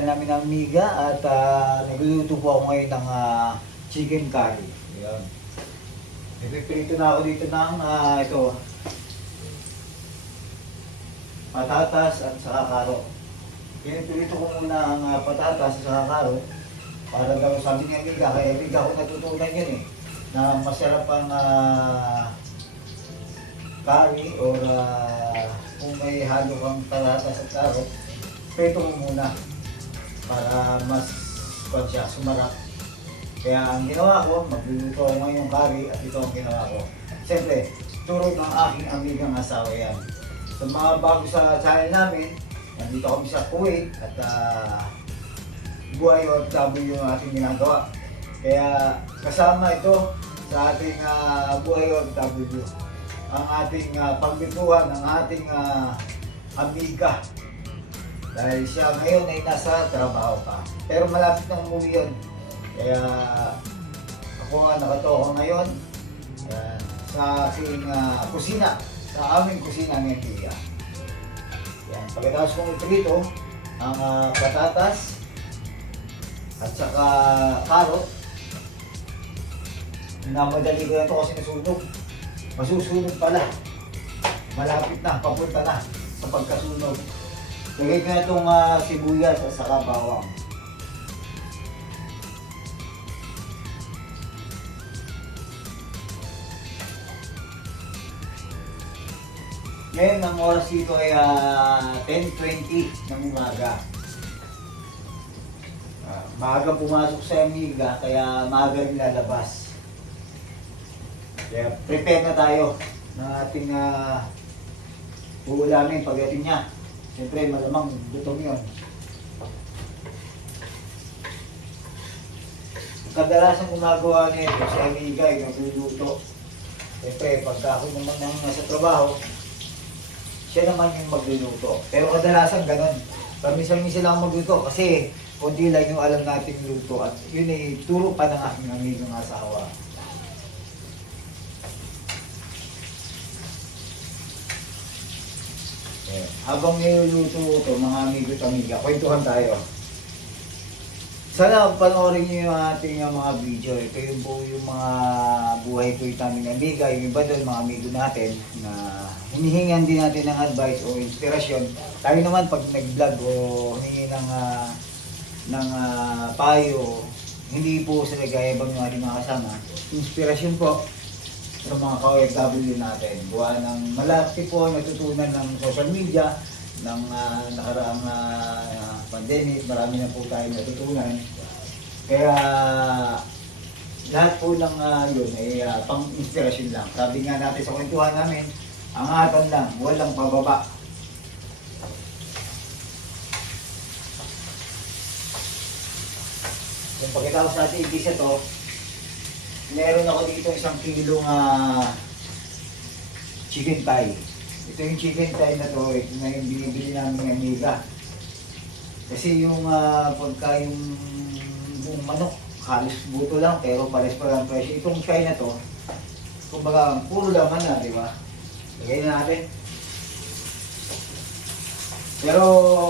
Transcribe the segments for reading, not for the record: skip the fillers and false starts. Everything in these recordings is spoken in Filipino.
pinagdala namin ng miga at nagluluto po ako ngayon ng chicken curry. Ayan. Nagpipirito na ako dito ng ito, patatas at saka karo. Pinipirito ko muna ang patatas at saka karo para daw sabi niya miga, kaya miga ko natutunan yun eh, na masarap ang curry or kung may halo kang patatas at karo, prito mo muna para mas siya, sumarap. Kaya ang ginawa ko, magluluto ako ngayon ng curry at ito ang ginawa ko. Siyempre, turo ng aking amigang asawa yan. Sa mga bago sa channel namin, nandito kami sa Kuwait at buhay OFW yung ating ginagawa. Kaya kasama ito sa ating buhay OFW. Ang ating paglutuan ng ating amiga. Dahil siya ngayon ay nasa trabaho pa. Pero malapit na umuwi yun. Kaya ako nga nakatoko ngayon sa aking kusina. Sa aming kusina ng Emilia. Yan. Pagkatapos kong iprito ang patatas at saka carrot. Namadali ko na ito kasi nasunog. Masusunog pala. Malapit na, papunta na sa pagkasunog. Lagay ko na itong sibuyas at saka bawang. Ngayon, ang oras dito ay 10:20 ng umaga. Maaga pumasok sa amiga, kaya maaga rin lalabas. Kaya prepare na tayo ng ating uulamin pagdating niya. Siyempre, malamang lutong yun. Kadalasan gumagawa nito sa amiga ay nagluluto. Siyempre, pagka ako naman nang nasa trabaho, siya naman yung magluluto. Pero kadalasan ganun. Paminsan-minsan lang magluto kasi kundi lang yung alam nating luto at yun ay turo pa ng aking amigang asawa. Habang niluluto ito, mga amigo at amiga, kwentuhan tayo. Sana panoorin niyo yung ating mga video. Ito yung buo yung mga buhay ko yung aming amiga. Yung iba doon, mga amigo natin na hinihingan din natin ng advice o inspirasyon. Tayo naman pag nag-vlog o hiningi ng payo, hindi po sa nagayabang yung ating mga kasama. Inspirasyon po sa mga ka-OFW natin. Buwan ng malaki po natutunan ng social media, ng nakaraang pandemic, marami na po tayo natutunan. Kaya lahat po ng yun ay pang-inspirasyon lang. Sabi nga natin sa kwentuhan namin, angatan lang, walang pababa. Kung pagkatapos natin i-gisa to, meron ako dito 1 kilong chicken thigh. Ito yung chicken thigh na to, ito na yung binibili namin ng amiga. Kasi yung pagka yung buong manok, halos buto lang pero pares pa lang presyo. Itong thigh na to, kumbaga puro laman na, di ba? Lagay na natin. Pero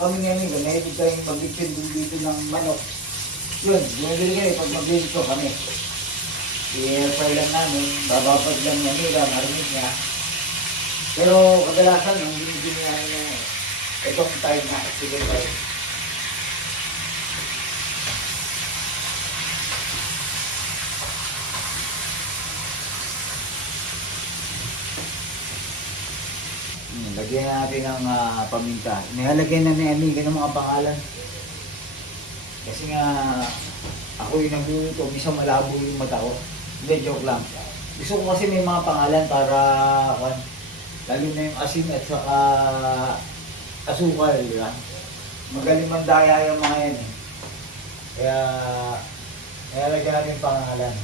kami nga amiga, nahilig kayong mag-itid dito ng manok. Yun, bumibili kayo pag mag-itid ko kami. I-airfry lang namin, bababad lang niya nila, marinig niya. Pero kadalasan, ang binibili namin itong time na, sige tayo. Lagyan natin ng paminta. Nilalagyan na ni amiga ng mga pangalan. Kasi nga, ako yung nagluluto, minsan malabo yung mata ko. Hindi, joke lang. Gusto ko kasi may mga pangalan para, lalo na yung asin at saka asukal, di ba? Magaling mandaya yung mga yan eh. Kaya, nilalagyan natin yung pangalan.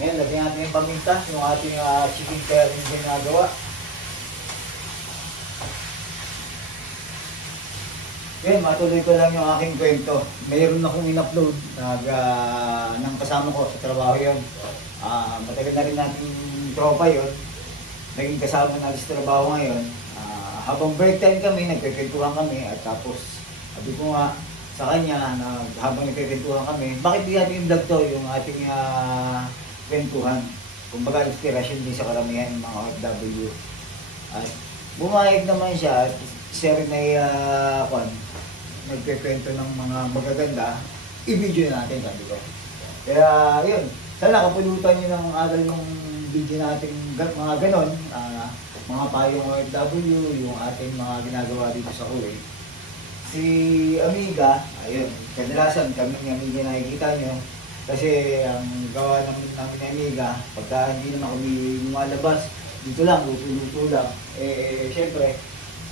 Ngayon, lagyan natin yung paminta, yung ating chicken curry yung ginagawa. Ngayon, matuloy ko lang yung aking kwento. Mayroon akong in-upload ng kasama ko sa trabaho yun. Matagal na rin natin tropa yun. Naging kasama natin sa trabaho ngayon. habang break time kami, nagkikwentuhan kami at tapos sabi ko nga sa kanya na habang nagkikwentuhan kami, bakit di natin i-vlog to yung ating kwentuhan. Kumbaga inspiration din sa karamihan ng mga OFW. At bumayag naman siya at siya rin ay nagkikwento ng mga magaganda, i-video natin sabi ko. Kaya yun, sana kapulutan nyo ng aral ng video natin mga ganon, mga payong OFW, yung ating mga ginagawa dito sa Kuwait. Si Amiga, ayun, kadalasan kami ng Amiga nakikita nyo, kasi ang gawa namin ni Amiga, pagka hindi naman kami lumalabas, dito lang, luto-luto lang. Siyempre,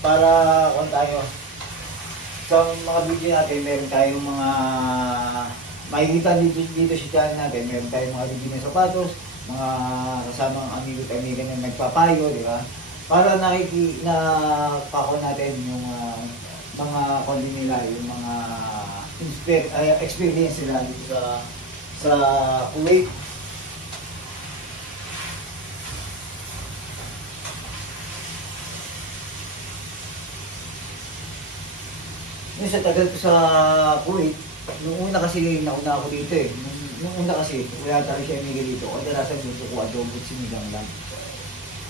para kung tayo, sa mga video natin, meron tayong mga makikita dito sa channel natin, meron tayong mga video ng sapatos, mga kasamang amigo at amiga na nagpapayo, di ba? Para napako natin yung mga kundi nila, yung mga experience nila dito sa Kuwait. Yung sa tagal ko sa Kuwait, nung una kasi nauna ako dito eh. Nung una kasi, wala tayo siya amiga dito. Kadalasan dito ko adobo at sinigang lang.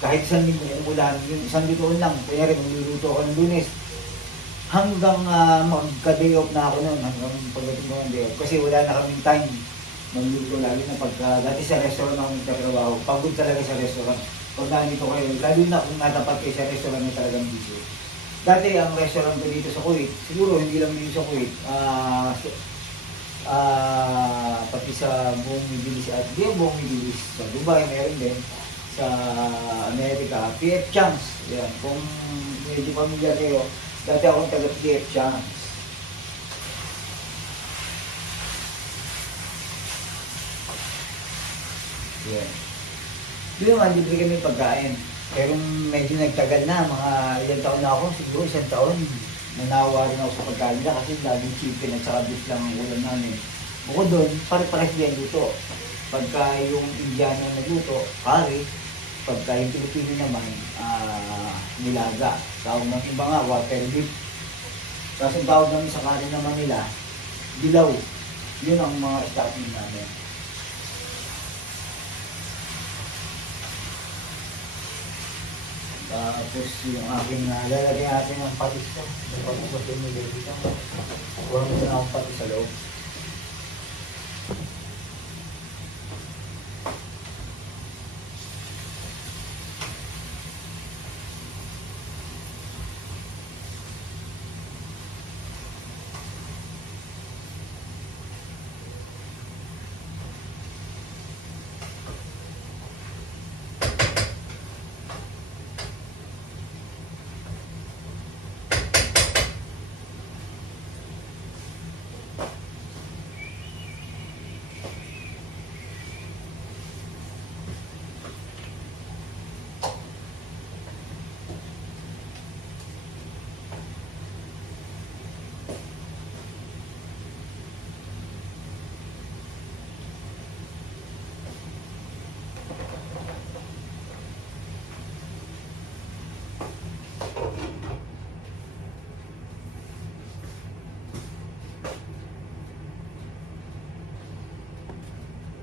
Kahit isang linggo umulan, yung isang linggo lang. Kaya rin, niluluto ako ng Lunes. Hanggang magka-day off na ako noon, hanggang pagdating ko ng day off. Kasi wala na kaming time magluto, lalo na pagka dati sa restaurant ako nagtatrabaho. Pagod talaga sa restaurant. Pag nandito kayo, lalo na kung natapat kayo sa restaurant na talagang busy. Dati ang restaurant ko dito sa Kuwait, siguro hindi lang dito sa Kuwait, pati sa buong Middle East at di buong Middle East, sa Dubai meron din, sa Amerika, PF Chang's. Yan, kung medyo familiar kayo, dati akong taga PF Chang's. Yan. Doon naman, libre kami pagkain. Pero medyo nagtagal na, mga ilang taon na ako, siguro isang taon. Nanawa rin ako sa pagkain nila kasi laging chicken at saka beef lang ang ulam namin. Bukod doon, pare-pares din luto. Pagka yung Indiano nagluto, curry. Pagka yung Pilipino naman, nilaga. Tawag ng iba nga, water beef. Tapos ang tawag namin sa curry naman nila, dilaw. Yun ang mga starting namin. Tapos yung aking lalagay natin ng patis ko. Yung patis ko pinili dito. Kuha mo na akong patis sa loob.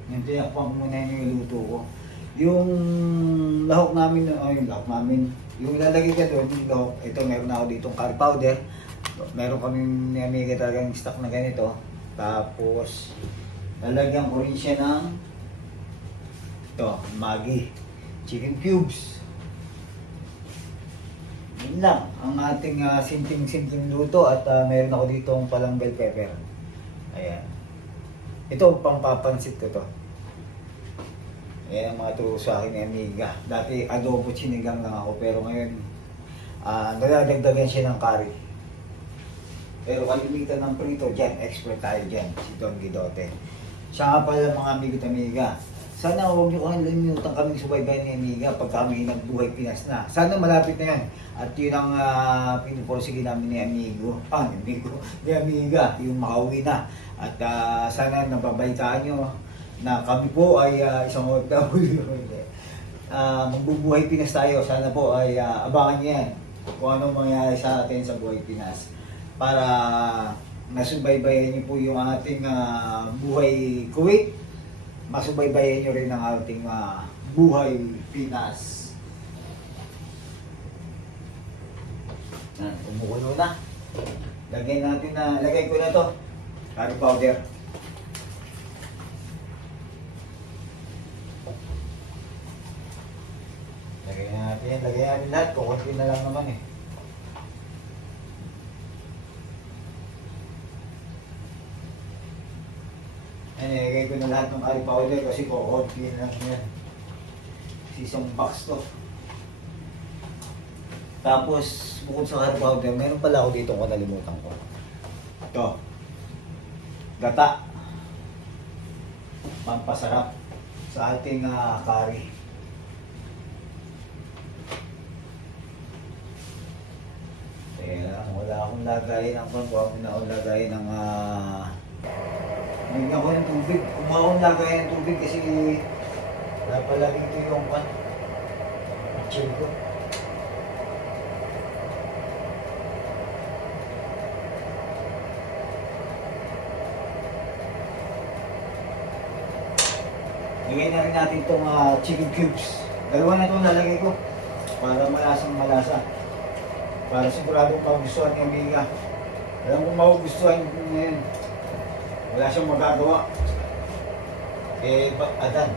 Yung tinakpan muna yung niluto ko. Yung lahok namin, yung lalagay ka doon, yung lahok, ito meron ako ditong curry powder. Meron kaming ni talagang stock na ganito. Tapos, lalagyan ko rin siya ng ito, Maggi, chicken cubes. Yun lang, ang ating simpleng luto at meron ako ditong palang bell pepper. Ayan. Ito, pampapansit ko to. Ayan ang mga turo sa akin ni Amiga. Dati adobo sinigang lang ako, pero ngayon, nadadagdagan siya ng curry. Pero kalimitan ng prito, dyan, expert tayo dyan, si Don Guidote. Siya nga pala mga amigo at amiga. Sana huwag niyo kalimutan kaming subaybayan ni Amiga pag kami nagbuhay Pinas na. Sana malapit na yan. At yun ang pinuporsige namin ni ni Amiga, yung makauwi na. At sana nababalitaan nyo na kami po ay isang OFW. Magbubuhay Pinas tayo. Sana po ay abangan nyo yan. kung ano mangyayari sa atin sa buhay Pinas. Para masubaybayan niyo po yung ating buhay Kuwait, masubaybayan niyo rin ang ating buhay Pinas. Kumukulo na. Lagay ko na to. Curry powder. Lagay natin lahat. Kukunti na lang naman eh. Lagay ko na lahat ng curry powder kasi kukunti na lang yan. Isang box to. Tapos, bukod sa curry powder, meron pala ako dito kung nalimutan ko. Ito. Gata. Pampasarap sa ating curry. Wala akong lagay ng pangkuha na akong lagay ng hindi ako ng tubig. Kung akong lagay ng tubig kasi wala pala dito yung chill ko. Lagay na rin natin itong chicken cubes. Dalawa na itong lalagay ko para malasang malasa. Para siguradong magustuhan ni Amiga. Alam kong magugustuhan niya yun. Wala siyang magagawa. Adan.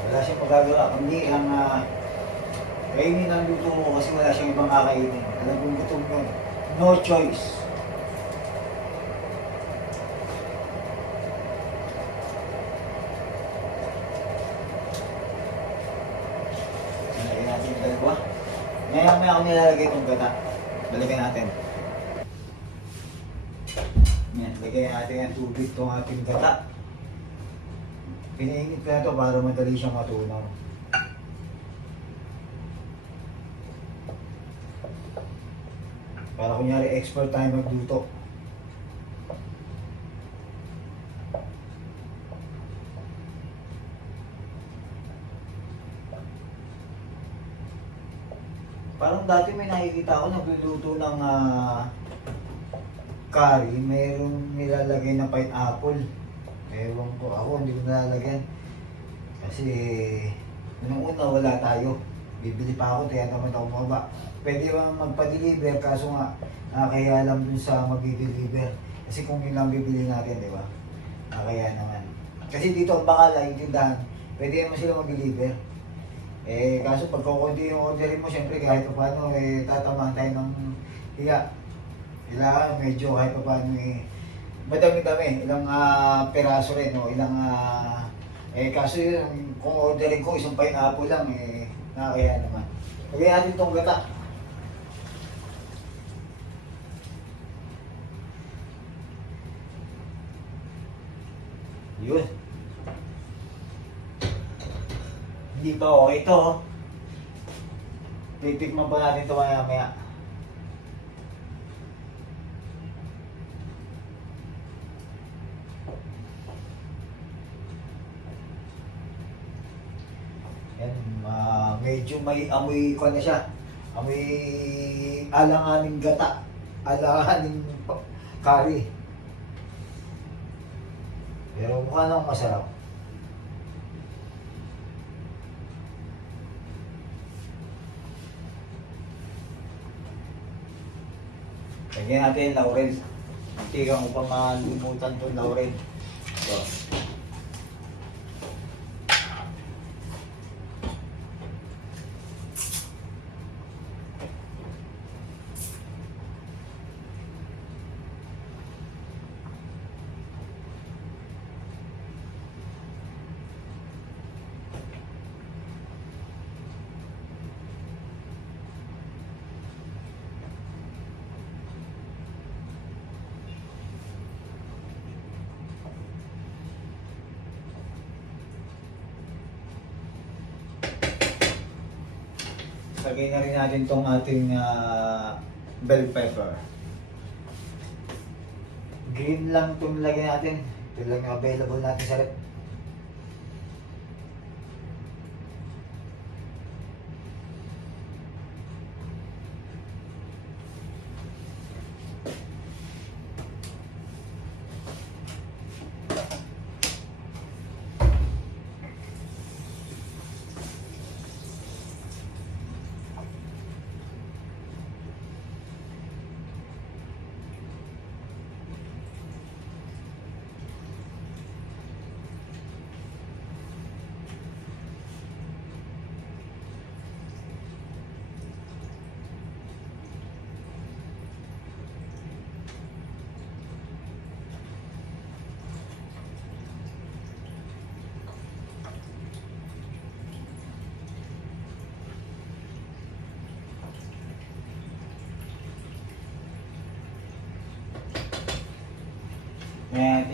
Wala siyang magagawa. Kundi ang kainin ang luto mo kasi wala siyang ibang kakainin. Alam kong gutom yun. No choice. Maya ako nilalagay itong gata. Balikan natin. Yan, lagay natin ang tubig itong ating gata. Pinainit ko na ito para madali siyang matunaw. Para kunyari expert tayo magluto. Parang dati may nakikita ako nagluluto ng curry, mayroong nilalagay na pineapple. Ewan ko, ako hindi ko nalalagyan. Kasi nung una wala tayo. Bibili pa ako, kaya naman ako mababa. Pwede ba magpa-deliver, kaso nga nakakaya lang dun sa mag-deliver. Kasi kung yun lang bibili natin, di ba? Nakakaya naman. Kasi dito ang bakala, yung tindahan, pwede naman sila mag-deliver. Kaso pag kukunti yung orderin mo, syempre kahit pa paano, tatamaan tayo ng hiya. Kailangan medyo kahit pa paano madami-dami, ilang peraso rin, no? Ilang, kaso yun, kung orderin ko isang pineapple lang, nakakaya naman. Lagyan natin itong gata. Yun. Hindi pa okay ito. Titikman pa natin ito maya-maya. Yan, medyo may amoy ko na siya. Amoy alanganing gata. Alanganing curry. Pero mukha nang masarap. Lagyan natin laurel. Hindi ka mo pa malimutan itong laurel. So. Lagay na rin natin itong ating bell pepper. Green lang itong lagay natin. Ito lang yung available natin sa rep.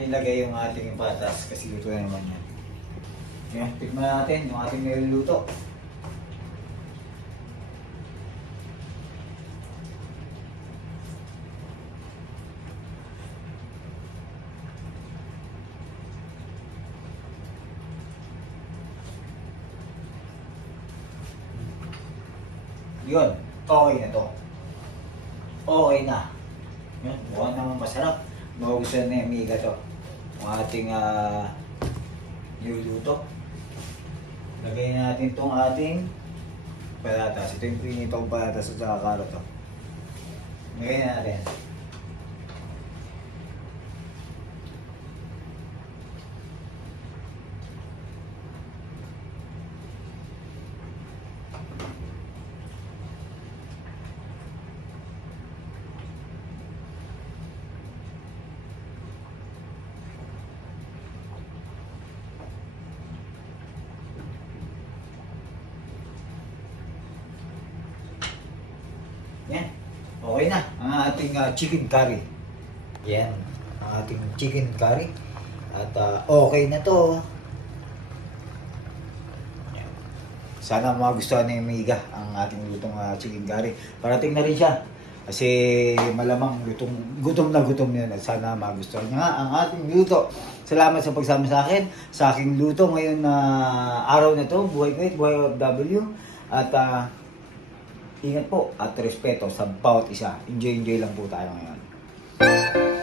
nilagay yung ating patas kasi luto na naman yan. Kaya tikman natin yung ating niluluto. Yun, okay na to. Okay na. Yun, mukhang naman masarap. Magugustuhan na yung miga to. Ang ating niluluto. Lagay natin itong ating patatas. Ito yung pinitong patatas at saka karot to. Lagay natin. Yan. Okay na. Ang ating chicken curry. Yan. Ang ating chicken curry. At okay na to. Yan. Sana magustuhan na yung Miga ang ating lutong chicken curry. Parating na rin siya. Kasi malamang gutom na gutom yun. At sana magustuhan niya nga ang ating luto. Salamat sa pagsama sa akin. Sa aking luto ngayon na araw na to. Buhay ko, buhay OFW. At ingat po at respeto sa bawat isa. Enjoy lang po tayo ngayon.